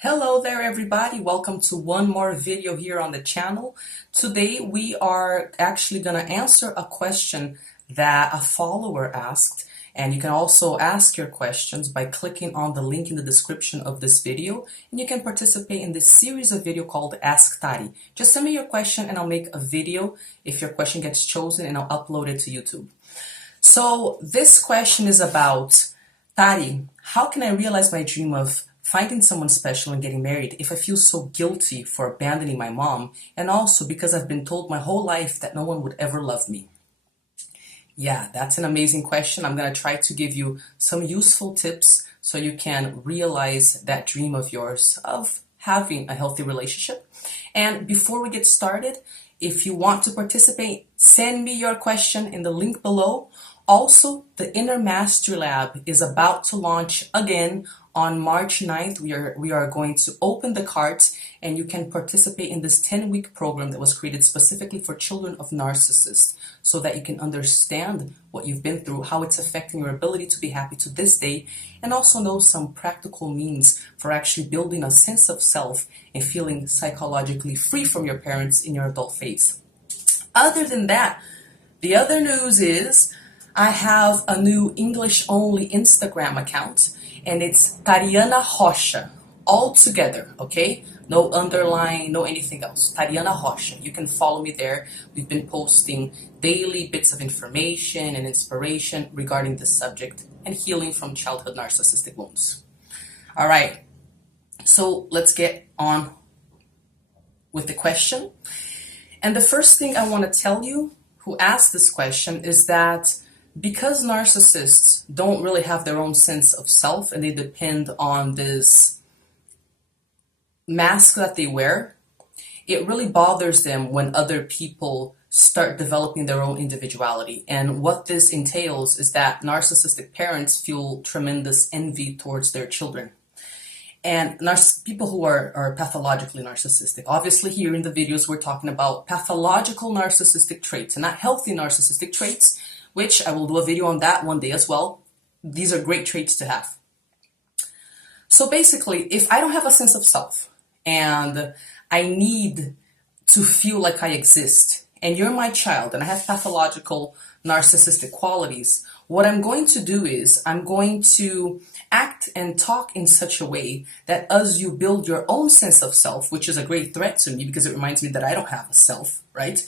Hello there everybody, welcome to one more video here on the channel. Today we are actually going to answer a question that a follower asked, and you can also ask your questions by clicking on the link in the description of this video, and you can participate in this series of video called Ask TARY. Just send me your question and I'll make a video if your question gets chosen, and I'll upload it to YouTube. So this question is about, TARY, how can I realize my dream of finding someone special and getting married if I feel so guilty for abandoning my mom, and also because I've been told my whole life that no one would ever love me? Yeah, that's an amazing question. I'm going to try to give you some useful tips so you can realize that dream of yours of having a healthy relationship. And before we get started, if you want to participate, send me your question in the link below. Also, the Inner Mastery Lab is about to launch again on March 9th. We are going to open the cards, and you can participate in this 10-week program that was created specifically for children of narcissists, so that you can understand what you've been through, how it's affecting your ability to be happy to this day, and also know some practical means for actually building a sense of self and feeling psychologically free from your parents in your adult phase. Other than that, the other news is I have a new English-only Instagram account, and it's Tariana Rocha, all together, okay? No underline, no anything else. Tariana Rocha. You can follow me there. We've been posting daily bits of information and inspiration regarding this subject and healing from childhood narcissistic wounds. All right, so let's get on with the question. And the first thing I want to tell you who asked this question is that because narcissists don't really have their own sense of self, and they depend on this mask that they wear, it really bothers them when other people start developing their own individuality. And what this entails is that narcissistic parents feel tremendous envy towards their children. And people who are pathologically narcissistic, obviously here in the videos we're talking about pathological narcissistic traits and not healthy narcissistic traits, which I will do a video on that one day as well. These are great traits to have. So basically, if I don't have a sense of self and I need to feel like I exist, and you're my child and I have pathological narcissistic qualities, what I'm going to do is I'm going to act and talk in such a way that as you build your own sense of self, which is a great threat to me because it reminds me that I don't have a self, right?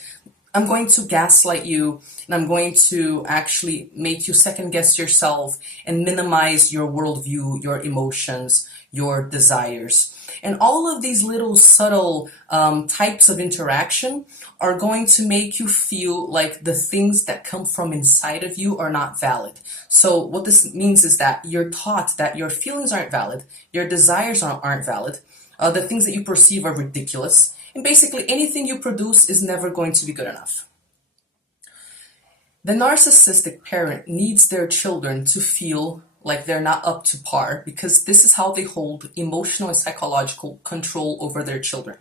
I'm going to gaslight you, and I'm going to actually make you second guess yourself and minimize your worldview, your emotions, your desires. And all of these little subtle types of interaction are going to make you feel like the things that come from inside of you are not valid. So what this means is that you're taught that your feelings aren't valid, your desires aren't valid, the things that you perceive are ridiculous, and basically anything you produce is never going to be good enough. The narcissistic parent needs their children to feel like they're not up to par, because this is how they hold emotional and psychological control over their children.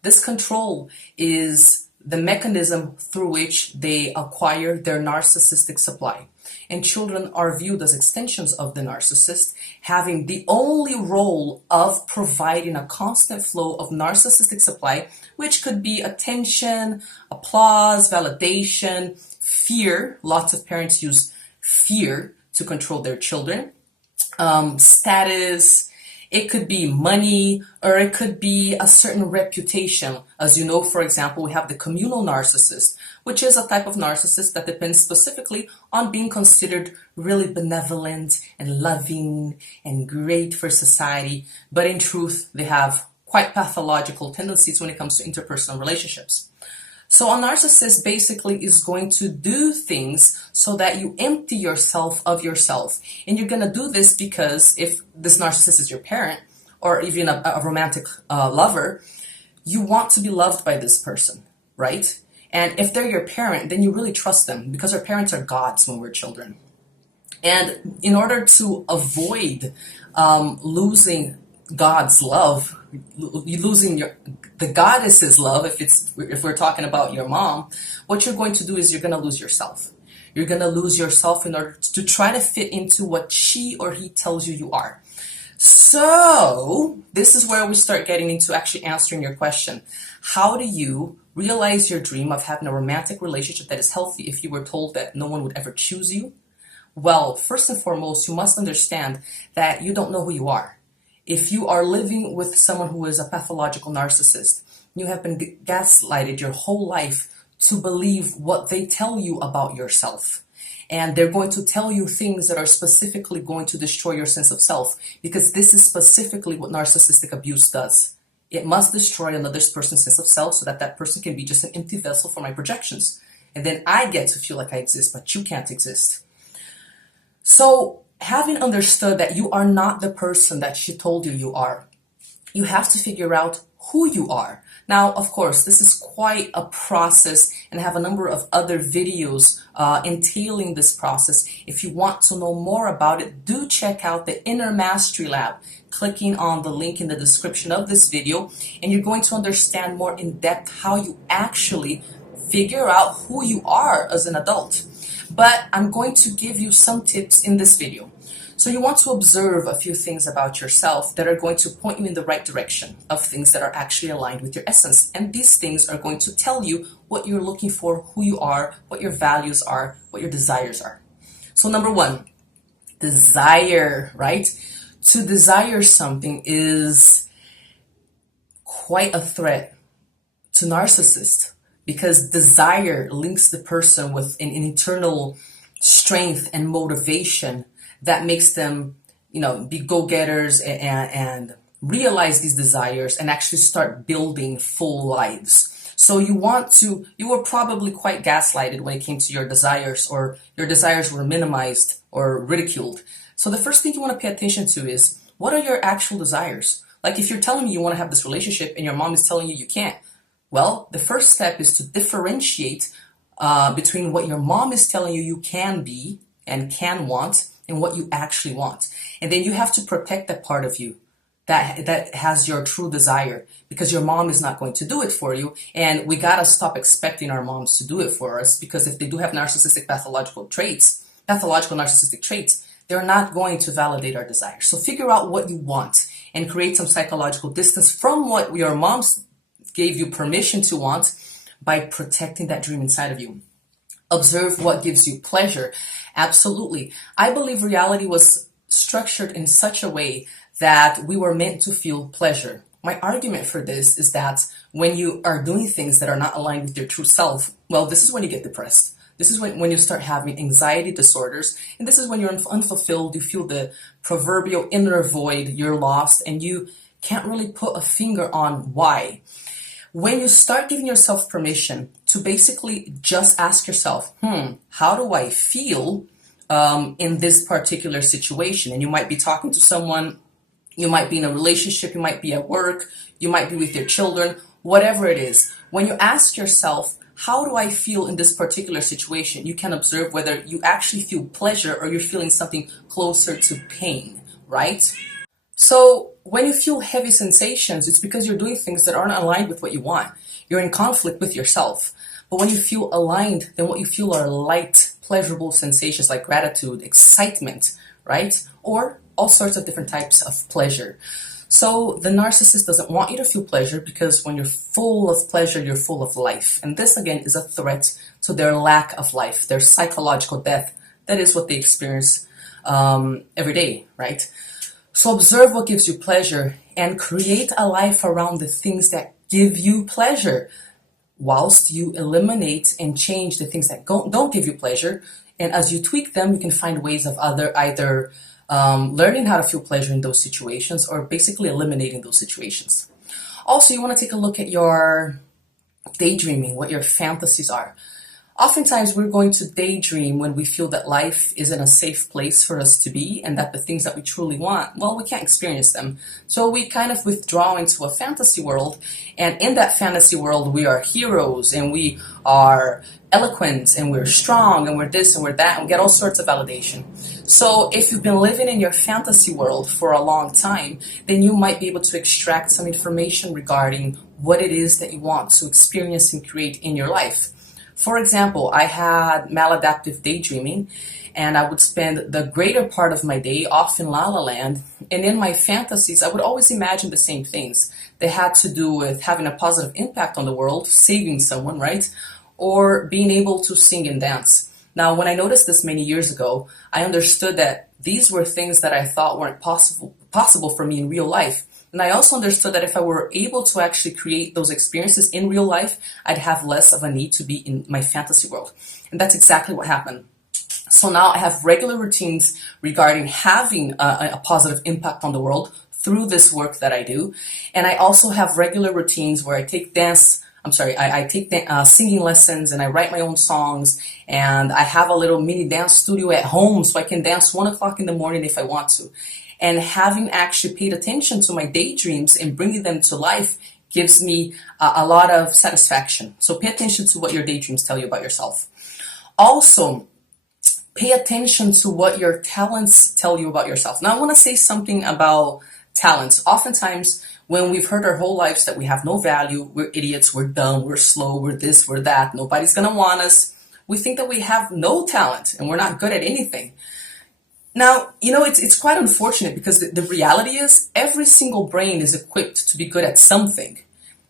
This control is the mechanism through which they acquire their narcissistic supply. And children are viewed as extensions of the narcissist, having the only role of providing a constant flow of narcissistic supply, which could be attention, applause, validation, fear. Lots of parents use fear to control their children. Status. It could be money, or it could be a certain reputation. As you know, for example, we have the communal narcissist, which is a type of narcissist that depends specifically on being considered really benevolent and loving and great for society. But in truth, they have quite pathological tendencies when it comes to interpersonal relationships. So a narcissist basically is going to do things so that you empty yourself of yourself. And you're going to do this because if this narcissist is your parent, or even a romantic lover, you want to be loved by this person, right? And if they're your parent, then you really trust them, because our parents are gods when we're children. And in order to avoid losing God's love, losing the goddess's love, if we're talking about your mom, what you're going to do is you're going to lose yourself. You're going to lose yourself in order to try to fit into what she or he tells you you are. So this is where we start getting into actually answering your question. How do you realize your dream of having a romantic relationship that is healthy if you were told that no one would ever choose you? Well, first and foremost, you must understand that you don't know who you are. If you are living with someone who is a pathological narcissist, you have been gaslighted your whole life to believe what they tell you about yourself. And they're going to tell you things that are specifically going to destroy your sense of self, because this is specifically what narcissistic abuse does. It must destroy another person's sense of self so that that person can be just an empty vessel for my projections. And then I get to feel like I exist, but you can't exist. So, having understood that you are not the person that she told you you are, you have to figure out who you are. Now, of course, this is quite a process, and I have a number of other videos entailing this process. If you want to know more about it, do check out the Inner Mastery Lab, clicking on the link in the description of this video, and you're going to understand more in depth how you actually figure out who you are as an adult. But I'm going to give you some tips in this video. So you want to observe a few things about yourself that are going to point you in the right direction of things that are actually aligned with your essence. And these things are going to tell you what you're looking for, who you are, what your values are, what your desires are. So number one, desire, right? To desire something is quite a threat to narcissists, because desire links the person with an internal strength and motivation that makes them, be go-getters and realize these desires and actually start building full lives. So you were probably quite gaslighted when it came to your desires, or your desires were minimized or ridiculed. So the first thing you want to pay attention to is, what are your actual desires? Like, if you're telling me you want to have this relationship and your mom is telling you you can't, well, the first step is to differentiate between what your mom is telling you you can be and can want, and what you actually want. And then you have to protect that part of you that has your true desire, because your mom is not going to do it for you. And we gotta stop expecting our moms to do it for us, because if they do have pathological narcissistic traits, they're not going to validate our desires. So figure out what you want and create some psychological distance from what your moms gave you permission to want by protecting that dream inside of you. Observe what gives you pleasure. Absolutely. I believe reality was structured in such a way that we were meant to feel pleasure. My argument for this is that when you are doing things that are not aligned with your true self, well, this is when you get depressed. This is when you start having anxiety disorders, and this is when you're unfulfilled, you feel the proverbial inner void, you're lost, and you can't really put a finger on why. When you start giving yourself permission to basically just ask yourself, how do I feel in this particular situation? And you might be talking to someone, you might be in a relationship, you might be at work, you might be with your children, whatever it is. When you ask yourself, how do I feel in this particular situation? You can observe whether you actually feel pleasure or you're feeling something closer to pain, right? So when you feel heavy sensations, it's because you're doing things that aren't aligned with what you want. You're in conflict with yourself. But when you feel aligned, then what you feel are light, pleasurable sensations like gratitude, excitement, right? Or all sorts of different types of pleasure. So the narcissist doesn't want you to feel pleasure, because when you're full of pleasure, you're full of life. And this, again, is a threat to their lack of life, their psychological death. That is what they experience every day, right? So observe what gives you pleasure and create a life around the things that give you pleasure, whilst you eliminate and change the things that don't give you pleasure. And as you tweak them, you can find ways of either learning how to feel pleasure in those situations, or basically eliminating those situations. Also, you want to take a look at your daydreaming, what your fantasies are. Oftentimes, we're going to daydream when we feel that life isn't a safe place for us to be, and that the things that we truly want, well, we can't experience them. So we kind of withdraw into a fantasy world, and in that fantasy world, we are heroes, and we are eloquent, and we're strong, and we're this, and we're that, and we get all sorts of validation. So if you've been living in your fantasy world for a long time, then you might be able to extract some information regarding what it is that you want to experience and create in your life. For example, I had maladaptive daydreaming, and I would spend the greater part of my day off in La La Land, and in my fantasies, I would always imagine the same things. They had to do with having a positive impact on the world, saving someone, right? Or being able to sing and dance. Now, when I noticed this many years ago, I understood that these were things that I thought weren't possible for me in real life. And I also understood that if I were able to actually create those experiences in real life, I'd have less of a need to be in my fantasy world. And that's exactly what happened. So now I have regular routines regarding having a positive impact on the world through this work that I do. And I also have regular routines where I take singing lessons, and I write my own songs, and I have a little mini dance studio at home so I can dance 1 o'clock in the morning if I want to. And having actually paid attention to my daydreams and bringing them to life gives me a lot of satisfaction. So pay attention to what your daydreams tell you about yourself. Also, pay attention to what your talents tell you about yourself. Now, I want to say something about talents. Oftentimes, when we've heard our whole lives that we have no value, we're idiots, we're dumb, we're slow, we're this, we're that, nobody's going to want us, we think that we have no talent and we're not good at anything. Now, it's quite unfortunate because the reality is every single brain is equipped to be good at something.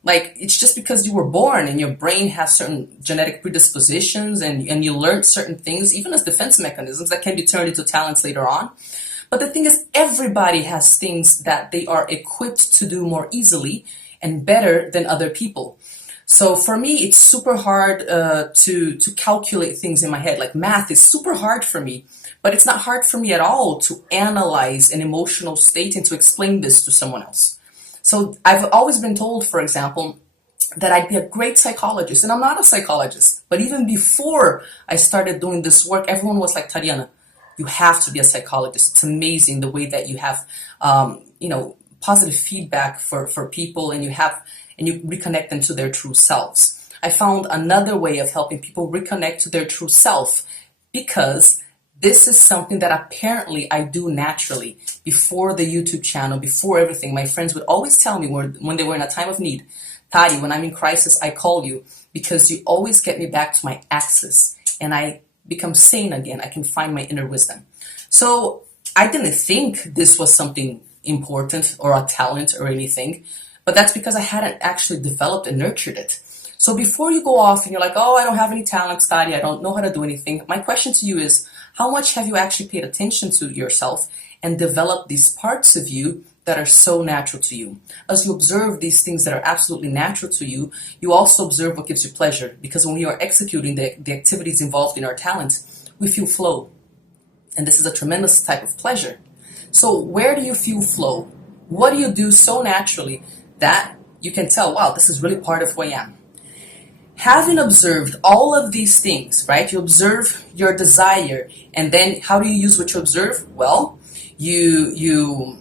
Like, it's just because you were born and your brain has certain genetic predispositions and you learned certain things, even as defense mechanisms that can be turned into talents later on. But the thing is, everybody has things that they are equipped to do more easily and better than other people. So for me, it's super hard to calculate things in my head. Like, math is super hard for me, but it's not hard for me at all to analyze an emotional state and to explain this to someone else. So I've always been told, for example, that I'd be a great psychologist, and I'm not a psychologist. But even before I started doing this work, everyone was like, Tariana, you have to be a psychologist. It's amazing the way that you have, positive feedback for people, and you reconnect them to their true selves. I found another way of helping people reconnect to their true self, because this is something that apparently I do naturally. Before the YouTube channel, before everything, my friends would always tell me when they were in a time of need, Tari, when I'm in crisis, I call you because you always get me back to my axis and I become sane again. I can find my inner wisdom. So I didn't think this was something important or a talent or anything, but that's because I hadn't actually developed and nurtured it. So before you go off and you're like, oh, I don't have any talent, Tari, I don't know how to do anything, my question to you is, how much have you actually paid attention to yourself and developed these parts of you that are so natural to you? As you observe these things that are absolutely natural to you, you also observe what gives you pleasure. Because when we are executing the activities involved in our talent, we feel flow. And this is a tremendous type of pleasure. So where do you feel flow? What do you do so naturally that you can tell, wow, this is really part of who I am? Having observed all of these things, right? You observe your desire, and then how do you use what you observe? Well, you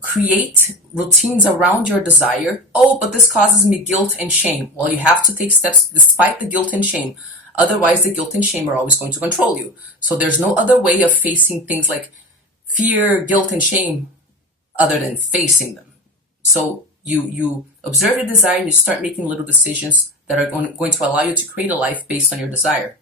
create routines around your desire. Oh, but this causes me guilt and shame. Well, you have to take steps despite the guilt and shame. Otherwise, the guilt and shame are always going to control you. So there's no other way of facing things like fear, guilt, and shame other than facing them. So you observe your desire and you start making little decisions that are going to allow you to create a life based on your desire.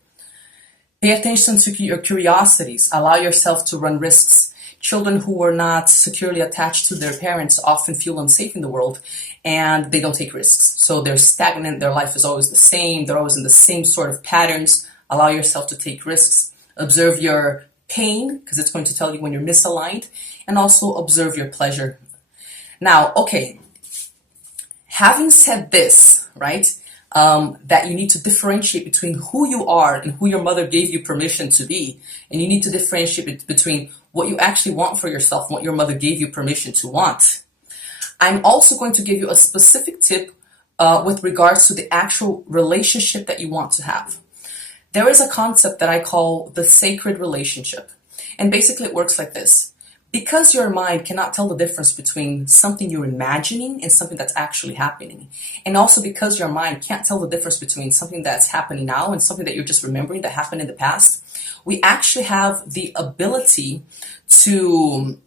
Pay attention to your curiosities. Allow yourself to run risks. Children who are not securely attached to their parents often feel unsafe in the world and they don't take risks. So they're stagnant. Their life is always the same. They're always in the same sort of patterns. Allow yourself to take risks. Observe your pain, because it's going to tell you when you're misaligned, and also observe your pleasure. Now, okay, having said this, right, that you need to differentiate between who you are and who your mother gave you permission to be, and you need to differentiate between what you actually want for yourself and what your mother gave you permission to want. I'm also going to give you a specific tip with regards to the actual relationship that you want to have. There is a concept that I call the sacred relationship. And basically it works like this. Because your mind cannot tell the difference between something you're imagining and something that's actually happening. And also because your mind can't tell the difference between something that's happening now and something that you're just remembering that happened in the past, we actually have the ability to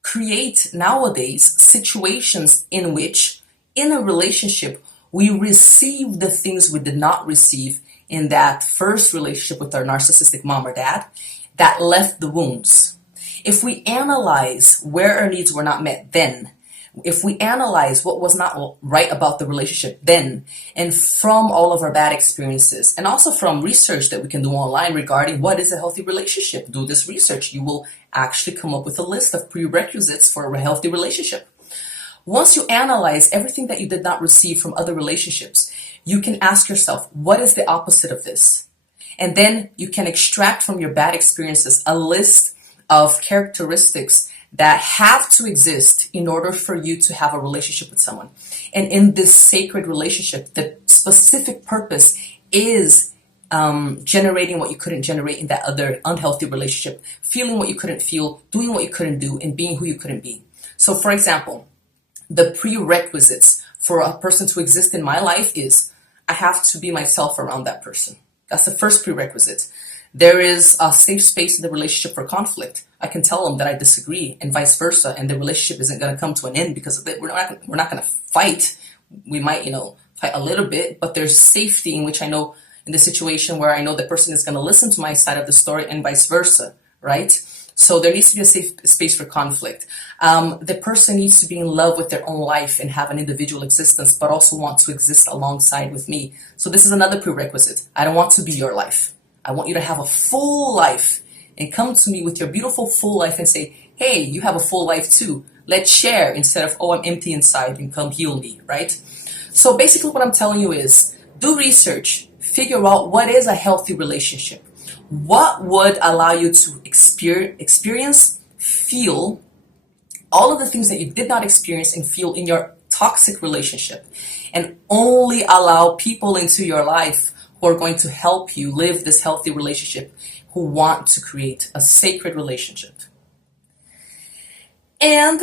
create nowadays situations in which, in a relationship, we receive the things we did not receive in that first relationship with our narcissistic mom or dad that left the wounds. If we analyze where our needs were not met then, if we analyze what was not right about the relationship then, and from all of our bad experiences, and also from research that we can do online regarding what is a healthy relationship, do this research. You will actually come up with a list of prerequisites for a healthy relationship. Once you analyze everything that you did not receive from other relationships, you can ask yourself, what is the opposite of this? And then you can extract from your bad experiences a list of characteristics that have to exist in order for you to have a relationship with someone. And in this sacred relationship, the specific purpose is generating what you couldn't generate in that other unhealthy relationship, feeling what you couldn't feel, doing what you couldn't do, and being who you couldn't be. So for example, the prerequisites for a person to exist in my life is I have to be myself around that person. That's the first prerequisite. There is a safe space in the relationship for conflict. I can tell them that I disagree and vice versa, and the relationship isn't going to come to an end because of it. We're not going to fight. We might, fight a little bit, but there's safety in which I know in the situation where I know the person is going to listen to my side of the story and vice versa, right? So there needs to be a safe space for conflict. The person needs to be in love with their own life and have an individual existence, but also want to exist alongside with me. So this is another prerequisite. I don't want to be your life. I want you to have a full life and come to me with your beautiful full life and say, hey, you have a full life too. Let's share instead of, oh, I'm empty inside and come heal me, right? So basically what I'm telling you is do research, figure out what is a healthy relationship. What would allow you to experience, feel all of the things that you did not experience and feel in your toxic relationship, and only allow people into your life who are going to help you live this healthy relationship, who want to create a sacred relationship. And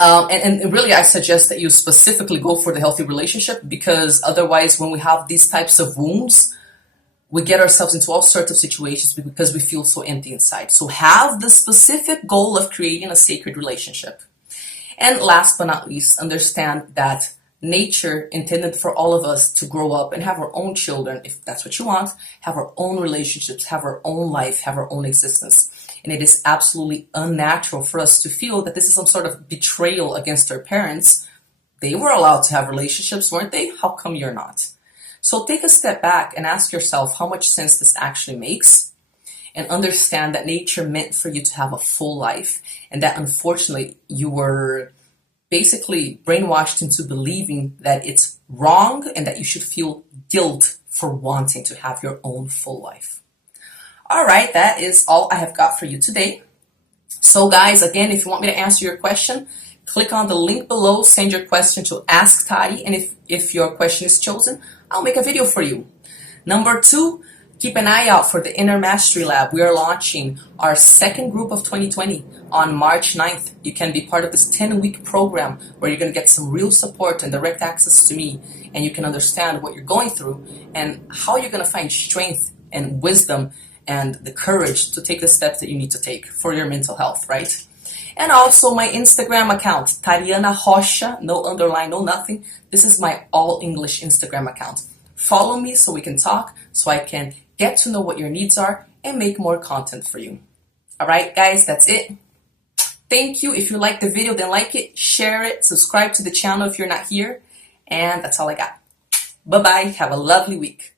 really, I suggest that you specifically go for the healthy relationship, because otherwise, when we have these types of wounds, we get ourselves into all sorts of situations because we feel so empty inside. So have the specific goal of creating a sacred relationship. And last but not least, understand that nature intended for all of us to grow up and have our own children, if that's what you want, have our own relationships, have our own life, have our own existence. And it is absolutely unnatural for us to feel that this is some sort of betrayal against our parents. They were allowed to have relationships, weren't they? How come you're not? So take a step back and ask yourself how much sense this actually makes, and understand that nature meant for you to have a full life, and that unfortunately you were basically brainwashed into believing that it's wrong and that you should feel guilt for wanting to have your own full life. All right, that is all I have got for you today. So guys, again, if you want me to answer your question, click on the link below, send your question to Ask TARY, and if your question is chosen, I'll make a video for you. Number 2, keep an eye out for the Inner Mastery Lab. We are launching our second group of 2020 on March 9th. You can be part of this 10-week program where you're going to get some real support and direct access to me, and you can understand what you're going through and how you're going to find strength and wisdom and the courage to take the steps that you need to take for your mental health, right? And also my Instagram account, Tariana Rocha, no underline, no nothing. This is my all English Instagram account. Follow me so we can talk, so I can get to know what your needs are and make more content for you. All right, guys, that's it. Thank you. If you like the video, then like it, share it, subscribe to the channel if you're not here. And that's all I got. Bye-bye. Have a lovely week.